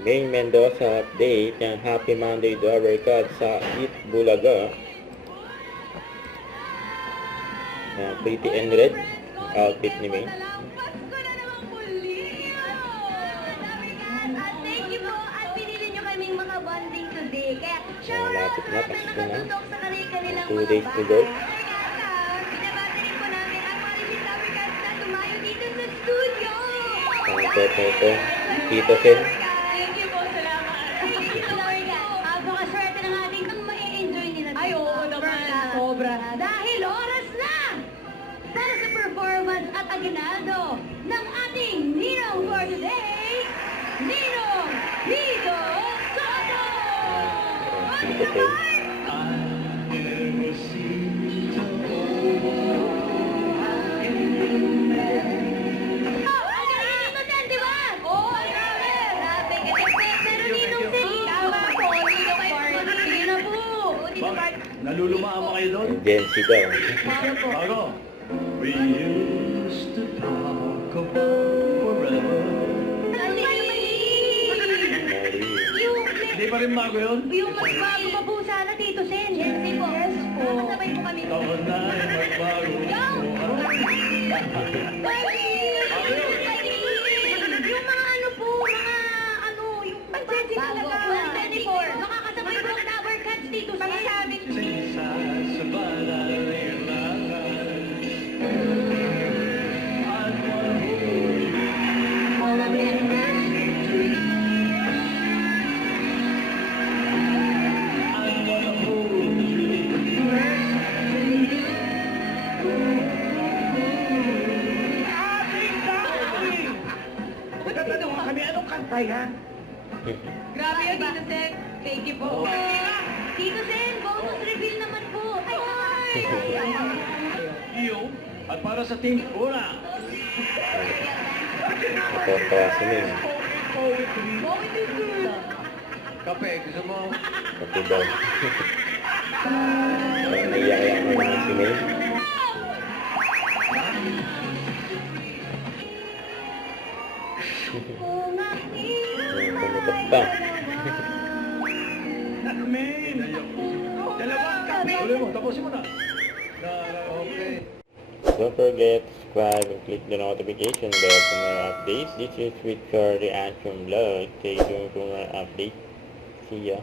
May Mendoza update ng Happy Monday to our cut sa Eat Bulaga. Pretty and red outfit ni May. Pasko na naman muli! At thank you po at pinili nyo kaming mga bonding today. Kaya shout out Malapit sa na, lahat na Pasko na. nakatutok sa kanilang 2 mga days to go. Binabati rin po namin ang mga Tower Cats na tumayo dito sa studio. Ito. Tito Sen. Thank you po, salamat. Thank you, Tower Cats. Napakaswerte ng ating ang ma-enjoy nila. Ay, oo naman. Sobra. Dahil oras na para sa performance at aginaldo ng ating Ninong for today, Ninong Tito Soto! Tito Sen. Ang galing Tito Sen, di ba? Oo, grabe! Grabe, galing. Pero Ninong Sen, tama po, Ninong Party. Sige na po. Ninong Party. Nalulumaan ba kayo doon? Gen Z daw. Tama po. Bago. We used to talk about forever. Mali! Mali. Yung, Hindi pa rin bago yun? yung mas bago pa po sana, Tito Sen. Yes po. Yes po. Nakasabay po kami. Taon na ay magbago. Yung mga ano po, mga ano, yung pag-sensing talaga. 24. Makakasabay po ang Tower Cats, Tito Sen. Pagsabi ko. Sinsa sa balalilangan. At Nagtatanong kami, anong kanta yan? Grabe yun, Tito Sen. Thank you po. Tito Sen, bonus reveal naman po. Ay! Iyo. At para sa team, una. Kontra si May. Kape, gusto mo? Pati daw. Naiyak-iyak na naman si May. Pumutok pa. Nakmen! Dalawang kape! Ulit mo, tapusin mo na. Okay. Don't forget to subscribe and click the notification bell for more updates. This is with your reaction vlog. Stay tuned for more updates. See ya.